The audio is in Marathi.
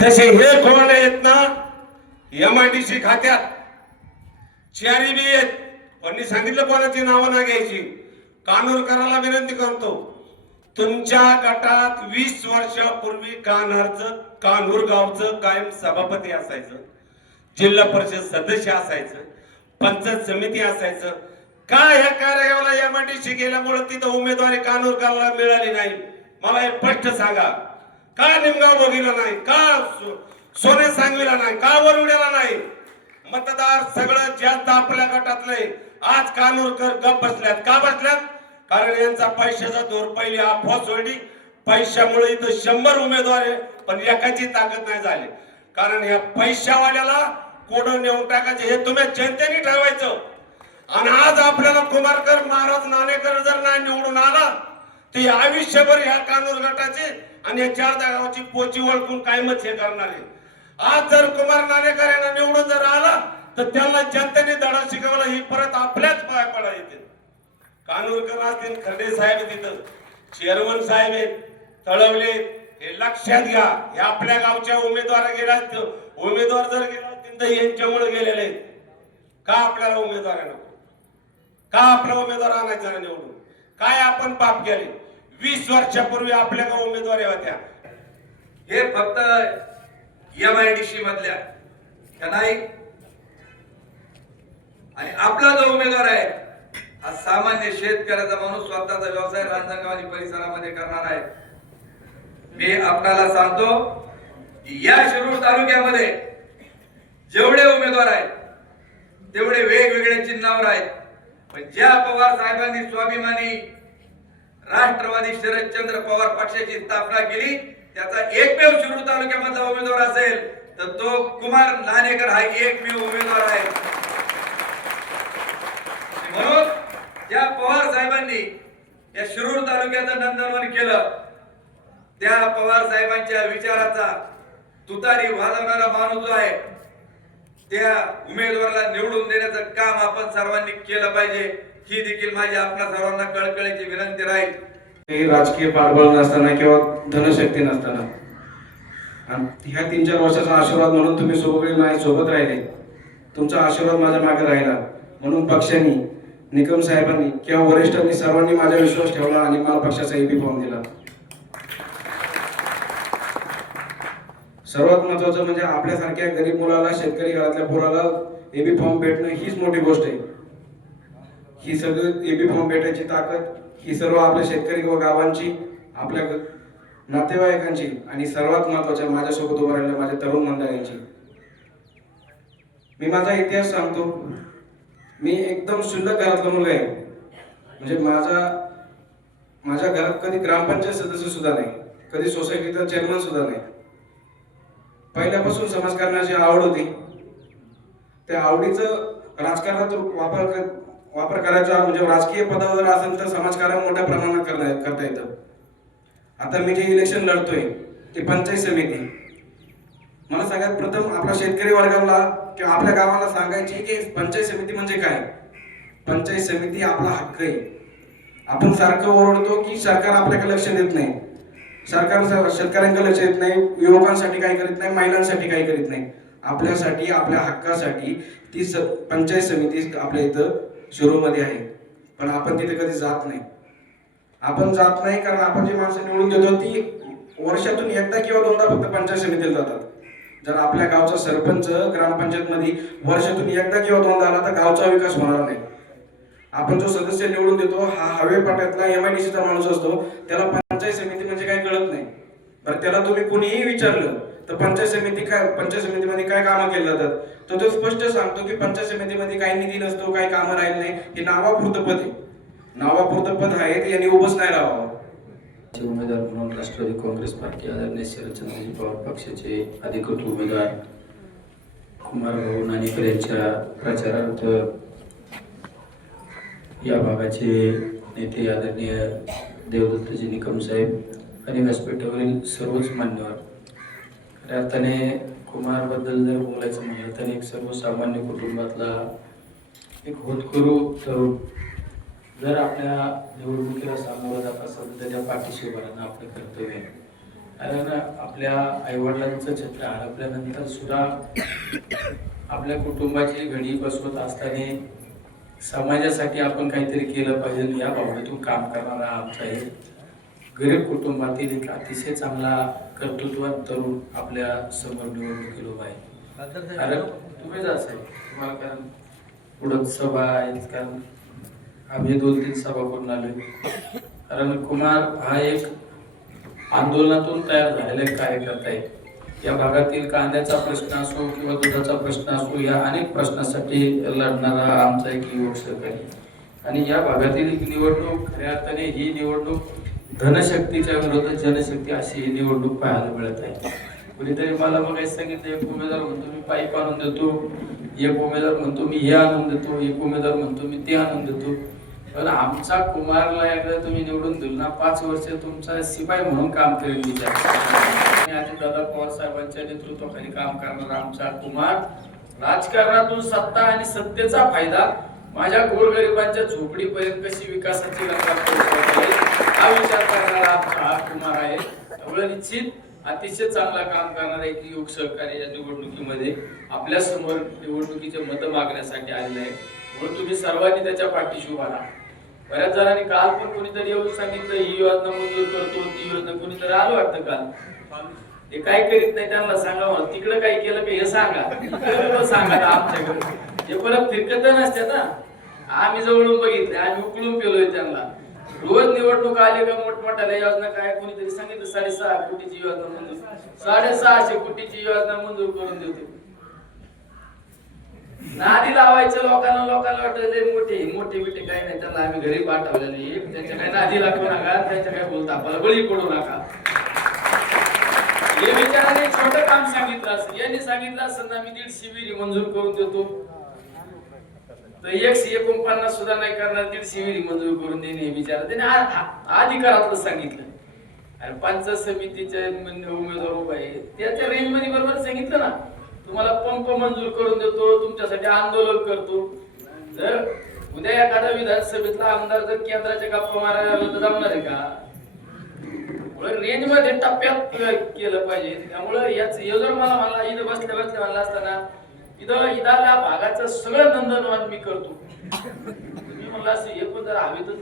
तसे हे कोण आहेत ना MIDC खात्यात चारी बी आहेत. पण सांगितलं कोणाची नावं ना घ्यायची. कानूरकराला विनंती करतो, तुमच्या गटात 20 वर्षापूर्वी कान्होर गावचं कायम सभापती असायचं, जिल्हा परिषद सदस्य असायचं, पंचायत समिती असायचं. का ह्या कार्यालयाला MIDC गेल्यामुळे तिथं उमेदवारी कान्होरकरला मिळाली नाही? मला हे स्पष्ट सांगा. का निमगाव बघितला नाही? का सोने सांगवीला नाही? का वरुड्याला नाही? मतदार सगळं जास्त आपल्या गटातले. आज कान्होरकर गप बसल्यात. का बसल्यात? कारण यांचा पैशाचा जोर पहिली अफवा सोडली. पैशामुळे इथं 100 उमेदवार आहे पण एकाची ताकद नाही झाली. कारण या पैशावाल्याला कोण नेऊन टाकायचे हे तुम्ही जनतेने ठरवायचं. आणि आज आपल्याला कुमारकर महाराज नाणेकर जर नाही निवडून आला ते आयुष्यभर ह्या कान्होर गटाचे आणि या 4 गावाची पोची ओळखून कायमच हे करणार आहे. आज जर कुमार नाणेकर यांना निवडून जर आला तर त्यांना जनतेने धडा शिकवला ही परत आपल्याच पाय पडा येते. कान्होरकर असतील, खर्डे साहेब तिथं, चेअरमन साहेब आहेत, तळवले, हे लक्षात घ्या. हे आपल्या गावच्या उमेदवार गेला, उमेदवार जर गेला तर यांच्यामुळे गेलेले आहेत. का आपल्याला उमेदवार नको? का आपला उमेदवार आणायचा निवडून? काय आपण पाप केले? 20 वर्षापूर्वी आपल्या गाव उमेदवारी होत्या. हे फक्त MIDC मधल्या का नाही? आणि आपला जो उमेदवार आहे हा सामान्य शेतकऱ्याचा माणूस, स्वतःचा व्यवसाय रांजणगाव आणि परिसरामध्ये करणार आहे. मी आपल्याला सांगतो की या शिरूर तालुक्यामध्ये जेवढे उमेदवार आहेत तेवढे वेगवेगळ्या चिन्हावर आहेत. पण ज्या पवार साहेबांनी स्वाभिमानी राष्ट्रवादी शरदचंद्र पवार पक्षाची स्थापना केली त्याचा एकमेव शिरूर तालुक्यामधला उमेदवार असेल तर तो कुमार नाणेकर हा एकमेव उमेदवार आहे. म्हणून ज्या पवार साहेबांनी या शिरूर तालुक्याचं नंदनवन केलं त्या पवार साहेबांच्या विचाराचा तुतारी वाजवणारा माणूस जो आहे त्या उमेदवाराला निवडून देण्याचं काम आपण सर्वांनी केलं पाहिजे. ही देखील माझी आपल्या सर्वांना कळकळीची विनंती राहील. राजकीय पाठबळ नसताना किंवा धनशक्ती नसताना ह्या 3-4 वर्षाचा आशीर्वाद म्हणून तुम्ही माझ्या सोबत राहिले. तुमचा आशीर्वाद माझ्या मागे राहिला म्हणून पक्षांनी, निकम साहेबांनी किंवा वरिष्ठांनी सर्वांनी माझा विश्वास ठेवला आणि मला पक्षाचा EB फॉर्म दिला. सर्वात महत्वाचं म्हणजे आपल्यासारख्या गरीब मुलाला, शेतकरी घरातल्या पोराला EB फॉर्म भेटणं हीच मोठी गोष्ट आहे. ही सगळी EB फॉर्म भेटायची ताकद ही सर्व आपल्या शेतकरी व गावांची, आपल्या नातेवाईकांची आणि सर्वात महत्वाच्या माझ्यासोबत उभं राहिलेल्या माझ्या तरुण मंडळींची. मी माझा इतिहास सांगतो. मी एकदम शुल्लक घरातला मुलगा आहे. म्हणजे माझ्या घरात कधी ग्रामपंचायत सदस्य सुद्धा नाही, कधी सोसायटीचा चेअरमन सुद्धा नाही. पहिल्यापासून समाजकारणाची आवड होती. त्या आवडीचं राजकारणात वापर करायचा म्हणजे राजकीय पदावर जर असेल तर समाजकारण मोठ्या प्रमाणात करता येतं. आता मी जे इलेक्शन लढतोय ते पंचायत समिती, मला सगळ्यात प्रथम आपल्या शेतकरी वर्गाला किंवा आपल्या गावाला सांगायची की पंचायत समिती म्हणजे काय. पंचायत समिती आपला हक्क आहे. आपण सारखं ओरडतो की सरकार आपल्याकडे लक्ष देत नाही, सरकार शेतकऱ्यांकडे लक्ष देत नाही, युवकांसाठी काही करीत नाही, महिलांसाठी काही करीत नाही. आपल्यासाठी, आपल्या हक्कासाठी ती पंचायत समिती आपल्या इथं शिरूरमध्ये आहे. पण आपण तिथे कधी जात नाही. आपण जात नाही कारण आपण जी माणसं निवडून देतो ती वर्षातून एकदा किंवा दोनदा फक्त पंचायत समितीला जातात. जर आपल्या गावचा सरपंच ग्रामपंचायत मध्ये वर्षातून एकदा किंवा दोनदा आला तर गावचा विकास होणार नाही. आपण जो सदस्य निवडून देतो हा हवेपाट्यातला MIDCचा माणूस असतो, त्याला पंचायत समिती म्हणजे काय कळत नाही. बरं, त्याला तुम्ही कुणीही विचारलं तर पंचायत समितीमध्ये काय कामं केली जातात तर तो स्पष्ट सांगतो की पंचायत समितीमध्ये काही निधी नसतो, काही कामं राहिली नाही, हे नावापुरतं पद आहे. नावापुरतं पद आहे ते यांनी उभंच नाही राहावं. उमेदवार म्हणून राष्ट्रवादी काँग्रेस पार्टी आदरणीय शरदचंद्रजी पवार पक्षाचे अधिकृत उमेदवार कुमार भाऊ नाणेकर यांच्या प्रचारार्थ या भागाचे नेते आदरणीय देवदत्तजी निकम साहेब आणि व्यासपीठावरील सर्वच मान्यवर. खऱ्या अर्थाने कुमारबद्दल जर बोलायचं म्हणलं तर एक सर्वसामान्य कुटुंबातला एक होतकरू तरुण जर आपल्या निवडणुकीला सामोरं जात असेल तर त्या पाठीशी उभं राहणं आपलं कर्तव्य आहे. कारण आपल्या आईवडिलांचं छत्र हरपल्यानंतर सुद्धा आपल्या कुटुंबाची घडी बसवत असताना समाजासाठी आपण काहीतरी केलं पाहिजे या भावनेतून काम करणारा आमचा एक गरीब कुटुंबातील एक अतिशय चांगला कर्तृत्वान तरुण आपल्या समोर निवडणुकीला उभा आहे. कारण तुम्हीच असेल तुम्हाला कारण पुढं सभा आहेत, कारण आम्ही 2-3 सभा करून आलोय. कारण कुमार हा एक आंदोलनातून तयार झालेला एक कार्यकर्ता आहे. या भागातील कांद्याचा प्रश्न असो किंवा दुधाचा प्रश्न असो या अनेक प्रश्नासाठी लढणारा आमचा एक युवक सहकारी. आणि या भागातील एक निवडणूक खऱ्या अर्थाने ही निवडणूक धनशक्तीच्या विरोधात जनशक्ती अशी ही निवडणूक पाहायला मिळत आहे. कुणीतरी मला मग सांगितलं एक उमेदवार म्हणतो मी पाईप आणून देतो, एक उमेदवार म्हणतो मी हे आणून देतो, एक उमेदवार म्हणतो मी ते आणून देतो. पण आमचा कुमारला एकदा तुम्ही निवडून दिलं ना 5 वर्ष तुमचा शिपाई म्हणून काम करेल विचार. दादा पवार साहेबांच्या नेतृत्वाखाली काम करणारा आमचा कुमार राजकारणातून सत्ता आणि सत्तेचा फायदा माझ्या गोरगरिबांच्या झोपडीपर्यंत कशी विकासाची गंगा पोहोचवायची हा विचार करणारा आमचा हा कुमार आहे. त्यामुळे निश्चित अतिशय चांगला काम करणारा एक युवक सहकारी या निवडणुकीमध्ये आपल्या समोर निवडणुकीचे मत मागण्यासाठी आलेले आहे. म्हणून तुम्ही सर्वांनी त्याच्या पाठीशी उभा राहा. बऱ्याच जणांनी काल पण कोणीतरी येऊन सांगितलं ही योजना मंजूर करतो ती योजना, कोणीतरी आलं वाटतं काल. हे काय करीत नाही त्यांना सांगा, तिकडे काय केलं का हे सांगा, सांगा आमच्याकडे. हे परत फिरकत नसते ना. आम्ही जवळून बघितले, आम्ही उकलून पेलोय त्यांना. रोज निवडणूक आली का मोठमोठ्या योजना काय कोणीतरी सांगितलं 6.5 कोटीची योजना मंजूर, 650 कोटीची योजना मंजूर करून देतो. नादी लावायचं लोकांना वाटत मोठे बिटे काही नाही, त्यांना आम्ही घरी पाठवलेले. त्यांच्या काही नादी लागू नका, त्यांच्या काही बोलता आपल्याला बळी पडू नका. हे विचाराने छोटं काम सांगितलं असेल, यांनी सांगितलं असेल ना मी 150 विहिरी मंजूर करून देतो, तर 149 सुद्धा नाही करणार, 150 विहिरी मंजूर करून देणे विचार त्याने अधिकारातलं सांगितलं. आणि पंचायत समितीचे उमेदवार उभा आहे त्याच्या रेंज मध्ये बरोबर सांगितलं ना, तुम्हाला पंप मंजूर करून देतो, तुमच्यासाठी आंदोलन करतो. जर उद्या एखादा विधानसभेतला आमदार जर केंद्राच्या गप्पा मारायला लागला तर जमणार आहे का? रेंज मध्ये टप्प्यात केलं पाहिजे. त्यामुळे याच हे जर मला म्हणला इथं बसल्या म्हणला असताना इदाला भागाचं सगळं नंदनवन मी करतो, तुम्ही म्हणला असं हे पण जर हवे तर